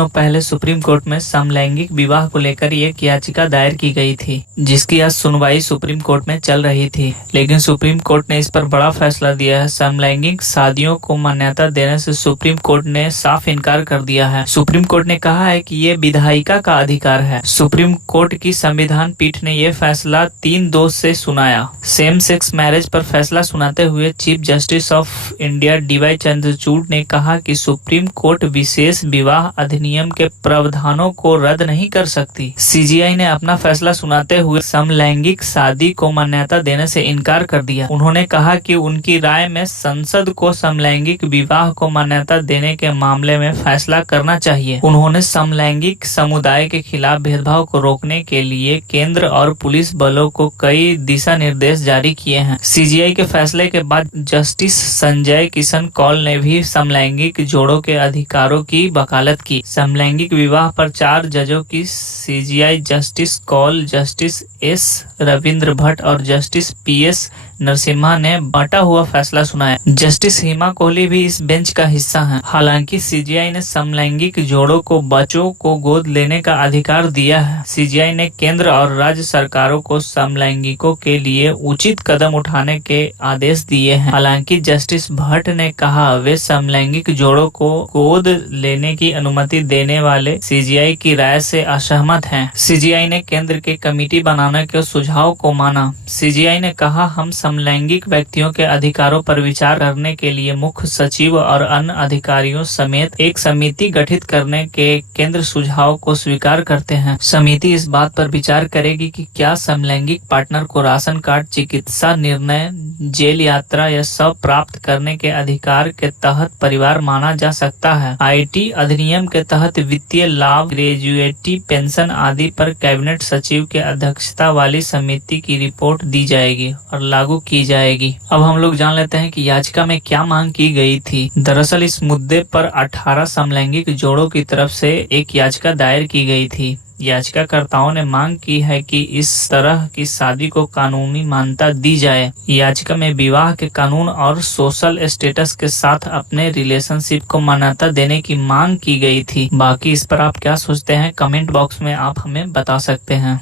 पहले supreme court में समलैंगिक विवाह को लेकर एक याचिका दायर की गई थी, जिसकी आज सुनवाई सुप्रीम कोर्ट में चल रही थी। लेकिन सुप्रीम कोर्ट ने इस पर बड़ा फैसला दिया है। समलैंगिक शादियों को मान्यता देने से सुप्रीम कोर्ट ने साफ इनकार कर दिया है। सुप्रीम कोर्ट ने कहा है कि ये विधायिका का अधिकार है। सुप्रीम कोर्ट की संविधान पीठ ने यह फैसला 3-2 से सुनाया। सेम सेक्स मैरिज पर फैसला सुनाते हुए chief justice of India DY Chandrachud ने कहा कि सुप्रीम कोर्ट विशेष विवाह अधिनियम के प्रावधानों को रद्द नहीं कर सकती। CJI ने अपना फैसला सुनाते हुए समलैंगिक शादी को मान्यता देने से इनकार कर दिया। उन्होंने कहा कि उनकी राय में संसद को समलैंगिक विवाह को मान्यता देने के मामले में फैसला करना चाहिए। उन्होंने समलैंगिक समुदाय के खिलाफ भेदभाव को रोकने के लिए केंद्र और पुलिस बलों को कई दिशा निर्देश जारी किए हैं। CJI के फैसले के बाद जस्टिस संजय किशन कौल ने भी समलैंगिक जोड़ों के अधिकारों की वकालत की। समलैंगिक विवाह पर 4 जजों की CJI justice Kaul, justice S Ravindra Bhat और जस्टिस PS नरसिम्हा ने बांटा हुआ फैसला सुनाया। जस्टिस हिमा कोहली भी इस बेंच का हिस्सा हैं। हालांकि CJI ने समलैंगिक जोड़ों को बच्चों को गोद लेने का अधिकार दिया है। CJI ने केंद्र और राज्य सरकारों को समलैंगिकों के लिए उचित कदम उठाने के आदेश दिए हैं। हालांकि जस्टिस भट्ट ने कहा वे समलैंगिक जोड़ों को गोद लेने की अनुमति देने वाले CJI की राय से असहमत हैं। CJI ने केंद्र के कमेटी बनाने के सुझाव को माना। CJI ने कहा हम समलैंगिक व्यक्तियों के अधिकारों पर विचार करने के लिए मुख्य सचिव और अन्य अधिकारियों समेत एक समिति गठित करने के केंद्र सुझाव को स्वीकार करते हैं। समिति इस बात पर विचार करेगी कि क्या समलैंगिक पार्टनर को राशन कार्ड, चिकित्सा निर्णय, जेल यात्रा या सब प्राप्त करने के अधिकार के तहत परिवार माना जा सकता है। IT अधिनियम के तहत वित्तीय लाभ, ग्रेजुएटी पेंशन आदि पर कैबिनेट सचिव के अध्यक्षता वाली समिति की रिपोर्ट दी जाएगी और लागू की जाएगी। अब हम लोग जान लेते हैं कि याचिका में क्या मांग की गई थी। दरअसल इस मुद्दे पर 18 समलैंगिक जोड़ों की तरफ से एक याचिका दायर की गई थी। याचिकाकर्ताओं ने मांग की है कि इस तरह की शादी को कानूनी मान्यता दी जाए। याचिका में विवाह के कानून और सोशल स्टेटस के साथ अपने रिलेशनशिप को मान्यता देने की मांग की गई थी। बाकी इस पर आप क्या सोचते हैं, कमेंट बॉक्स में आप हमें बता सकते हैं।